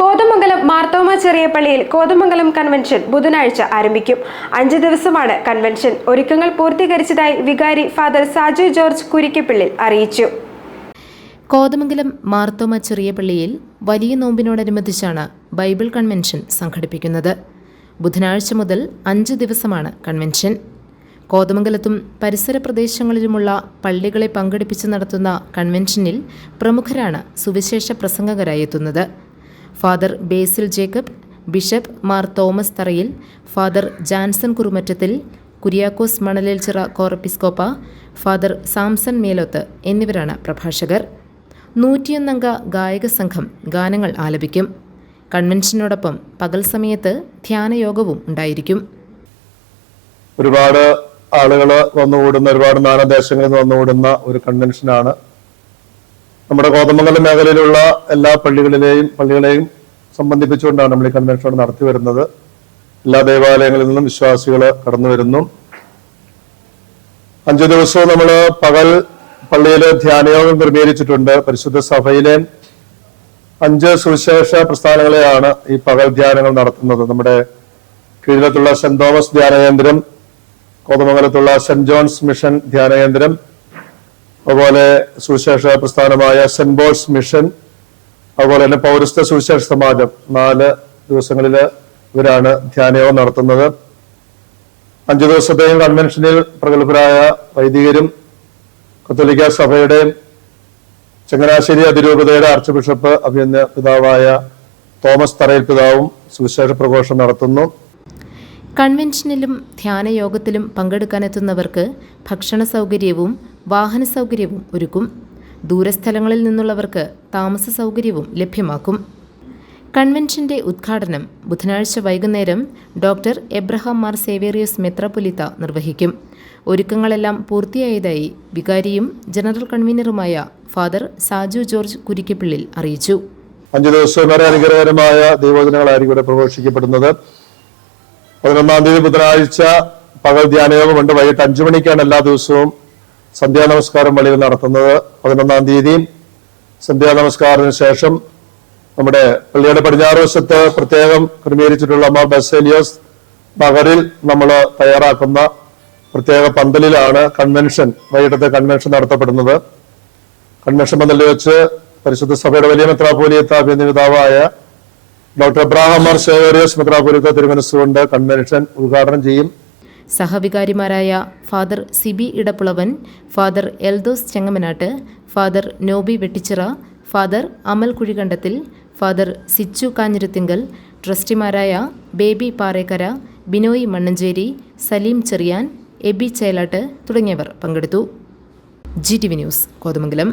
കോതമംഗലം മാർത്തോമ ചെറിയ പള്ളിയിൽ കോതമംഗലം കൺവെൻഷൻ ബുധനാഴ്ച ആരംഭിക്കും. 5 ദിവസമാണ് കൺവെൻഷൻ. ഒരുക്കങ്ങൾ പൂർത്തീകരിച്ചതായി വികാരി ഫാദർ സാജു ജോർജ് കുരിക്കപ്പിള്ളിൽ അറിയിച്ചു. കോതമംഗലം മാർത്തോമ ചെറിയ പള്ളിയിൽ വലിയ നോമ്പിനോടനുബന്ധിച്ചാണ് ബൈബിൾ കൺവെൻഷൻ സംഘടിപ്പിക്കുന്നത്. ബുധനാഴ്ച മുതൽ 5 ദിവസമാണ് കൺവെൻഷൻ. കോതമംഗലത്തും പരിസര പ്രദേശങ്ങളിലുമുള്ള പള്ളികളെ പങ്കെടുപ്പിച്ച് നടത്തുന്ന കൺവെൻഷനിൽ പ്രമുഖരാണ് സുവിശേഷ പ്രസംഗകരായി എത്തുന്നത്. Father Basil Jacob, bishop Mar Thomas Tharayil, father Janson Kurumattathil, Kuriakose Manalelchira Corepiscopa, father Samson Meloth എന്നിവരാണ് പ്രഭാഷകർ. 101 അംഗ ഗായക സംഘം ഗാനങ്ങൾ ആലപിക്കും. കൺവെൻഷനോടൊപ്പം പകൽ സമയത്ത് ധ്യാനയോഗവും ഉണ്ടായിരിക്കും. ഒരുപാട് ആളുകൾ വന്നുകൂടുന്ന, ഒരുപാട് നാനാദേശങ്ങളിൽ നിന്ന് വന്നുകൂടുന്ന ഒരു കൺവെൻഷനാണ്. നമ്മുടെ കോതമംഗലം മേഖലയിലുള്ള എല്ലാ പള്ളികളെയും സംബന്ധിപ്പിച്ചുകൊണ്ടാണ് നമ്മൾ ഈ കൺവെൻഷൻ നടത്തി വരുന്നത്. എല്ലാ ദേവാലയങ്ങളിൽ നിന്നും വിശ്വാസികൾ കടന്നു വരുന്നു. 5 ദിവസവും നമ്മൾ പകൽ പള്ളിയിൽ ധ്യാനയോഗം ക്രമീകരിച്ചിട്ടുണ്ട്. പരിശുദ്ധ സഭയിലെ 5 സുവിശേഷ പ്രസ്ഥാനങ്ങളെയാണ് ഈ പകൽ ധ്യാനങ്ങൾ നടത്തുന്നത്. നമ്മുടെ കീഴിലത്തുള്ള സെന്റ് തോമസ് ധ്യാനകേന്ദ്രം, കോതമംഗലത്തുള്ള സെന്റ് ജോൺസ് മിഷൻ ധ്യാനകേന്ദ്രം, അതുപോലെ സുവിശേഷ പ്രസ്ഥാനമായ സെന്റ് പോൾസ് മിഷൻ, അതുപോലെ തന്നെ പൗരസ്ത്യ സുവിശേഷ സമാജം 4 ദിവസങ്ങളിൽ ഇവരാണ് ധ്യാനയോഗം നടത്തുന്നത്. 5 ദിവസത്തെയും കൺവെൻഷനിൽ പ്രഗത്ഭരായ വൈദികരും കത്തോലിക്ക സഭയുടെ ചങ്ങനാശ്ശേരി അതിരൂപതയുടെ ആർച്ച് ബിഷപ്പ് അഭിനന്ദ പിതാവായ തോമസ് തറയിൽ പിതാവും സുവിശേഷ പ്രഘോഷണം നടത്തുന്നു. കൺവെൻഷനിലും ധ്യാനയോഗത്തിലും പങ്കെടുക്കാനെത്തുന്നവർക്ക് ഭക്ഷണ സൗകര്യവും വാഹന സൗകര്യവും ഒരുക്കും. ദൂരസ്ഥലങ്ങളിൽ നിന്നുള്ളവർക്ക് താമസ സൗകര്യവും ലഭ്യമാക്കും. കൺവെൻഷന്റെ ഉദ്ഘാടനം ബുധനാഴ്ച വൈകുന്നേരം ഡോക്ടർ എബ്രഹാം മാർ സേവേറിയസ് മെത്രാപ്പൊലീത്ത നിർവഹിക്കും. ഒരുക്കങ്ങളെല്ലാം പൂർത്തിയായതായി വികാരിയും general കൺവീനറുമായ father Saju George Kurikkappillil അറിയിച്ചു. 5 ദിവസവും വരെ അനുഗ്രഹകരമായ ദൈവവചനങ്ങളായിരിക്കും ഇവിടെ പ്രഘോഷിക്കപ്പെടുന്നത്. 11-ാം തീയതി ബുധനാഴ്ച പകൽ ധ്യാനയോഗമുണ്ട്. വൈകിട്ട് 5 മണിക്കാണ് എല്ലാ ദിവസവും സന്ധ്യാനമസ്കാരം പള്ളിയിൽ നടത്തുന്നത്. 11-ാം തീയതി സന്ധ്യാനമസ്കാരത്തിന് ശേഷം നമ്മുടെ പള്ളിയുടെ പടിഞ്ഞാറ് വശത്ത് പ്രത്യേകം ക്രമീകരിച്ചിട്ടുള്ള മാർ ബസേലിയോസ് നഗറിൽ നമ്മൾ തയ്യാറാക്കുന്ന പ്രത്യേക പന്തലിലാണ് വൈകിട്ടത്തെ കൺവെൻഷൻ നടത്തപ്പെടുന്നത്. കൺവെൻഷൻ പന്തലിൽ വെച്ച് പരിശുദ്ധ സഭയുടെ വലിയ മെത്രാപ്പൊലീത്ത അഭിനന്ദപിതാവായ ഡോക്ടർ എബ്രഹാം മാർ സേവേറിയസ് മെത്രാപ്പൊലീത്ത തിരുമനസ്സുകൊണ്ട് കൺവെൻഷൻ ഉദ്ഘാടനം ചെയ്യും. സഹവികാരിമാരായ father Siby Edappulavan, father Eldhose Chengamanatt, father Noby Vettichira, father Amal Kuzhikandathil, father Sichu Kanjirathinkal, ട്രസ്റ്റിമാരായ ബേബി പാറേക്കര, ബിനോയ് മണ്ണഞ്ചേരി, സലീം ചെറിയാൻ, എബി ചേലാട്ട് തുടങ്ങിയവർ പങ്കെടുത്തു. GTV news, Kothamangalam.